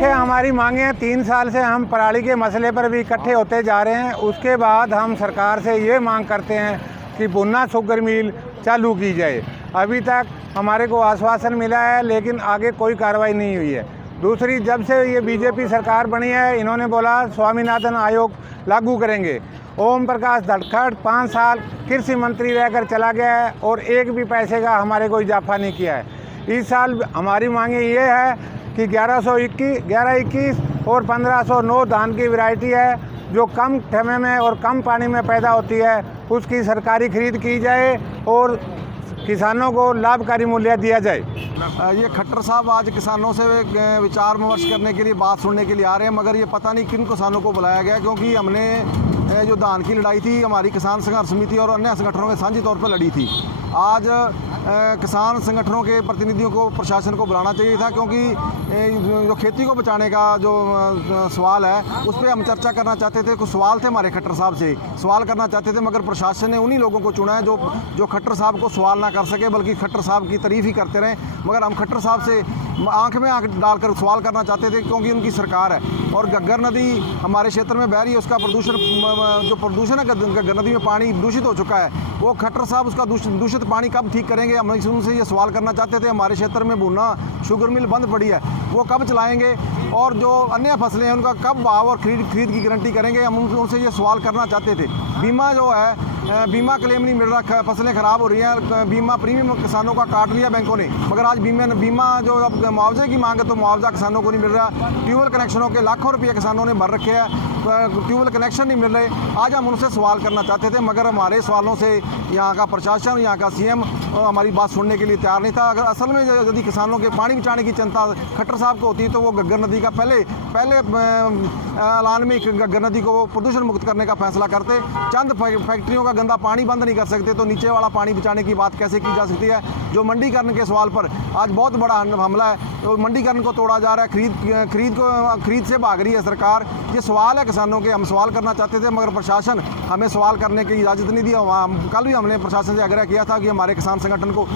मुख्य हमारी मांगे हैं, 3 साल से हम पराली के मसले पर भी इकट्ठे होते जा रहे हैं। उसके बाद हम सरकार से ये मांग करते हैं कि बुन्ना शुगर मिल चालू की जाए। अभी तक हमारे को आश्वासन मिला है, लेकिन आगे कोई कार्रवाई नहीं हुई है। दूसरी, जब से ये बीजेपी सरकार बनी है, इन्होंने बोला स्वामीनाथन आयोग लागू करेंगे। ओम प्रकाश धनखड़ 5 साल कृषि मंत्री रहकर चला गया है और एक भी पैसे का हमारे को इजाफा नहीं किया है। इस साल हमारी मांगे ये है कि 1121 और 1509 धान की वैरायटी है जो कम समय में और कम पानी में पैदा होती है, उसकी सरकारी खरीद की जाए और किसानों को लाभकारी मूल्य दिया जाए। ये खट्टर साहब आज किसानों से विचार विमर्श करने के लिए, बात सुनने के लिए आ रहे हैं, मगर ये पता नहीं किन किसानों को बुलाया गया, क्योंकि हमने जो धान की लड़ाई थी हमारी किसान संघर्ष समिति और अन्य संगठनों में साझी तौर पर लड़ी थी। आज किसान संगठनों के प्रतिनिधियों को, प्रशासन को बुलाना चाहिए था, क्योंकि जो खेती को बचाने का जो सवाल है उस पर हम चर्चा करना चाहते थे। कुछ सवाल थे हमारे खट्टर साहब से, सवाल करना चाहते थे, मगर प्रशासन ने उन्हीं लोगों को चुना है जो खट्टर साहब को सवाल ना कर सके, बल्कि खट्टर साहब की तारीफ ही करते रहे। मगर हम खट्टर साहब से आंख में आंख डालकर सवाल करना चाहते थे, क्योंकि उनकी सरकार है और घग्गर नदी हमारे क्षेत्र में बह रही है, उसका प्रदूषण है, घग्गर नदी में पानी दूषित हो चुका है। वो खट्टर साहब उसका दूषित पानी कब ठीक करेंगे, हम उनसे ये सवाल करना चाहते थे। हमारे क्षेत्र में बुन्ना शुगर मिल बंद पड़ी है, वो कब चलाएंगे, और जो अन्य फसलें हैं उनका कब भाव और खरीद की गारंटी करेंगे, हम उनसे ये सवाल करना चाहते थे। बीमा जो है, बीमा क्लेम नहीं मिल रहा, फसलें ख़राब हो रही हैं, बीमा प्रीमियम किसानों का काट लिया बैंकों ने, मगर आज बीमा जो अब मुआवजे की मांग है तो मुआवजा किसानों को नहीं मिल रहा। ट्यूबवेल कनेक्शनों के लाखों रुपये किसानों ने भर रखे हैं, ट्यूबवेल कनेक्शन नहीं मिल रहे। आज हम उनसे सवाल करना चाहते थे, मगर हमारे सवालों से यहाँ का प्रशासन, यहाँ का CM हमारी बात सुनने के लिए तैयार नहीं था। अगर असल में यदि किसानों के पानी बचाने की चिंता खट्टर साहब को होती तो वो घग्गर नदी का पहले ऐलान में घग्गर नदी को प्रदूषण मुक्त करने का फैसला करते। चंद फैक्ट्रियों का गंदा पानी बंद नहीं कर सकते तो नीचे वाला पानी बचाने की बात कैसे की जा सकती है। जो मंडीकरण के सवाल पर आज बहुत बड़ा हमला है, तो मंडीकरण को तोड़ा जा रहा है, खरीद से भाग रही है सरकार। ये सवाल है किसानों के, हम सवाल करना चाहते थे, मगर प्रशासन हमें सवाल करने की इजाज़त नहीं दिया। कल भी हमने प्रशासन से आग्रह किया था कि हमारे किसान संगठन को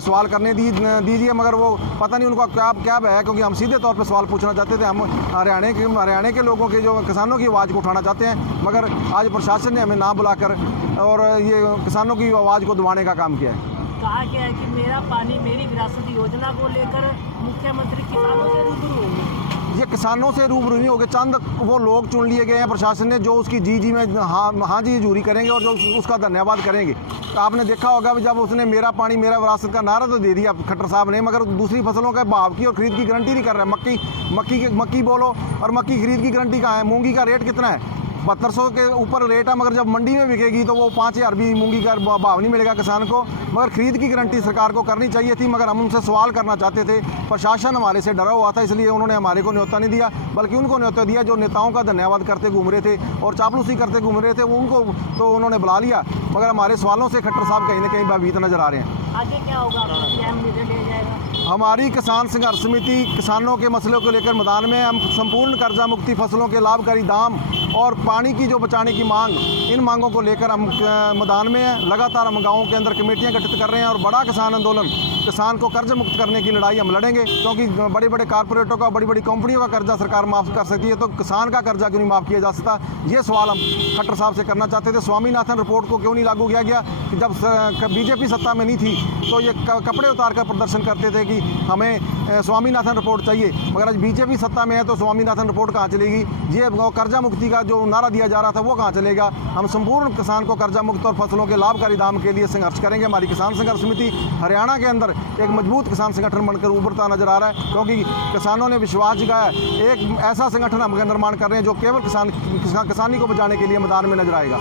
सवाल करने दीजिए, मगर वो पता नहीं उनका क्या है, क्योंकि हम सीधे तौर पर सवाल पूछना चाहते थे। हम हरियाणा के लोगों के, जो किसानों की आवाज़ को उठाना चाहते हैं, मगर आज प्रशासन ने हमें ना बुलाकर और ये किसानों की आवाज़ को दबाने का काम किया है। कहा गया है कि मेरा पानी मेरी विरासत योजना को लेकर मुख्यमंत्री किसानों से रूबरू होंगे। ये किसानों से रूबरू नहीं होंगे, चंद वो लोग चुन लिए गए हैं प्रशासन ने जो उसकी जी में हाँ जी जूरी करेंगे और जो उसका धन्यवाद करेंगे। तो आपने देखा होगा जब उसने मेरा पानी मेरा विरासत का नारा तो दे दिया खट्टर साहब ने, मगर दूसरी फसलों के भाव की और खरीद की गारंटी नहीं कर रहा है। मक्की बोलो, और मक्की खरीद की गारंटी कहाँ है? मूंगी का रेट कितना है? 7200 के ऊपर रेट है, मगर जब मंडी में बिकेगी तो वो 5000 भी मूंगी का भाव नहीं मिलेगा किसान को। मगर खरीद की गारंटी सरकार को करनी चाहिए थी, मगर हम उनसे सवाल करना चाहते थे। प्रशासन हमारे से डरा हुआ था, इसलिए उन्होंने हमारे को न्योता नहीं दिया, बल्कि उनको न्योता दिया जो नेताओं का धन्यवाद करते घूम रहे थे और चापलूसी करते घूम रहे थे, उनको तो उन्होंने बुला लिया। मगर हमारे सवालों से खट्टर साहब कहीं ना कहीं भयभीत नजर आ रहे हैं। आगे क्या होगा? हमारी किसान संघर्ष समिति किसानों के मसलों को लेकर मैदान में। हम संपूर्ण कर्जा मुक्ति, फसलों के लाभकारी दाम और पानी की जो बचाने की मांग, इन मांगों को लेकर हम मैदान में हैं। लगातार हम गाँवों के अंदर कमेटियां गठित कर रहे हैं और बड़ा किसान आंदोलन, किसान को कर्ज मुक्त करने की लड़ाई हम लड़ेंगे, क्योंकि बड़े बड़े कारपोरेटों का, बड़ी बड़ी कंपनियों का कर्जा सरकार माफ़ कर सकती है, तो किसान का कर्जा क्यों नहीं माफ़ किया जा सकता? ये सवाल हम खट्टर साहब से करना चाहते थे। स्वामीनाथन रिपोर्ट को क्यों नहीं लागू किया गया? कि जब बीजेपी सत्ता में नहीं थी तो ये कपड़े उतार कर प्रदर्शन करते थे कि हमें स्वामीनाथन रिपोर्ट चाहिए, मगर आज बीजेपी सत्ता में है तो स्वामीनाथन रिपोर्ट कहाँ चलेगी? ये कर्जा मुक्ति का जो नारा दिया जा रहा था वो कहाँ चलेगा? हम संपूर्ण किसान को कर्जा मुक्त और फसलों के लाभकारी दाम के लिए संघर्ष करेंगे। हमारी किसान संघर्ष समिति हरियाणा के अंदर एक मजबूत किसान संगठन बनकर उभरता नजर आ रहा है, क्योंकि किसानों ने विश्वास जगाया। एक ऐसा संगठन हम निर्माण कर रहे हैं जो केवल किसानी को बचाने के लिए मैदान में नजर आएगा।